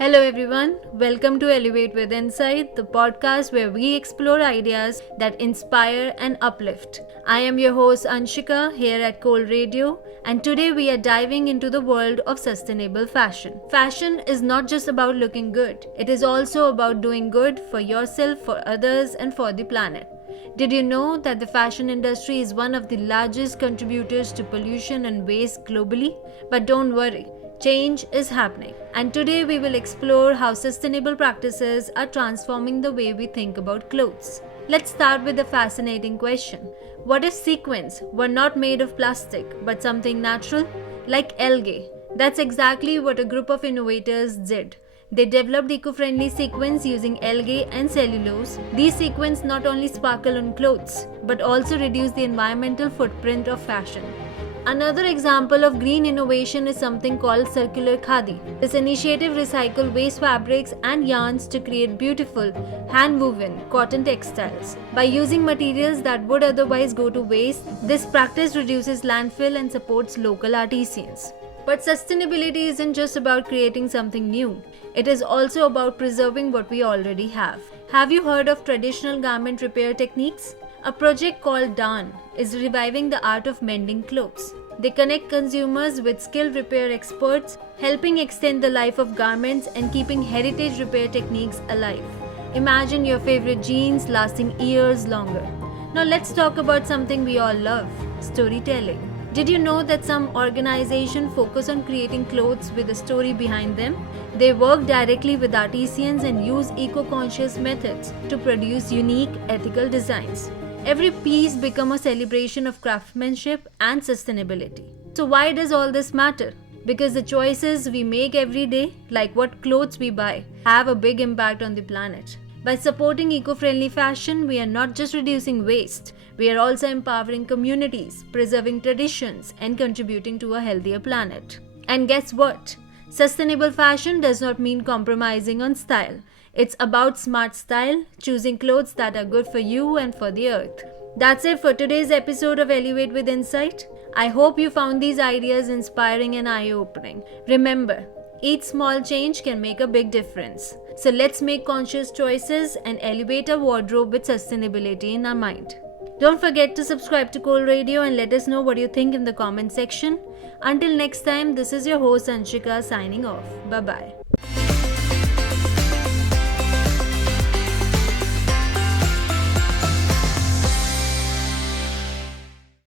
Hello everyone, welcome to Elevate with Insight, the podcast where we explore ideas that inspire and uplift. I am your host Anshika here at Cole Radio, and today we are diving into the world of sustainable fashion. Fashion is not just about looking good, it is also about doing good for yourself, for others, and for the planet. Did you know that the fashion industry is one of the largest contributors to pollution and waste globally? But don't worry. Change is happening, and today we will explore how sustainable practices are transforming the way we think about clothes. Let's start with a fascinating question. What if sequins were not made of plastic but something natural, like algae? That's exactly what a group of innovators did. They developed eco-friendly sequins using algae and cellulose. These sequins not only sparkle on clothes but also reduce the environmental footprint of fashion. Another example of green innovation is something called circular khadi. This initiative recycles waste fabrics and yarns to create beautiful, hand-woven cotton textiles. By using materials that would otherwise go to waste, this practice reduces landfill and supports local artisans. But sustainability isn't just about creating something new. It is also about preserving what we already have. Have you heard of traditional garment repair techniques? A project called Darn is reviving the art of mending clothes. They connect consumers with skilled repair experts, helping extend the life of garments and keeping heritage repair techniques alive. Imagine your favorite jeans lasting years longer. Now let's talk about something we all love, storytelling. Did you know that some organizations focus on creating clothes with a story behind them? They work directly with artisans and use eco-conscious methods to produce unique, ethical designs. Every piece becomes a celebration of craftsmanship and sustainability. So why does all this matter? Because the choices we make every day, like what clothes we buy, have a big impact on the planet. By supporting eco-friendly fashion, we are not just reducing waste, we are also empowering communities, preserving traditions, and contributing to a healthier planet. And guess what? Sustainable fashion does not mean compromising on style. It's about smart style, choosing clothes that are good for you and for the earth. That's it for today's episode of Elevate with Insight. I hope you found these ideas inspiring and eye-opening. Remember, each small change can make a big difference. So let's make conscious choices and elevate our wardrobe with sustainability in our mind. Don't forget to subscribe to Cole Radio and let us know what you think in the comment section. Until next time, this is your host Anshika signing off. Bye-bye.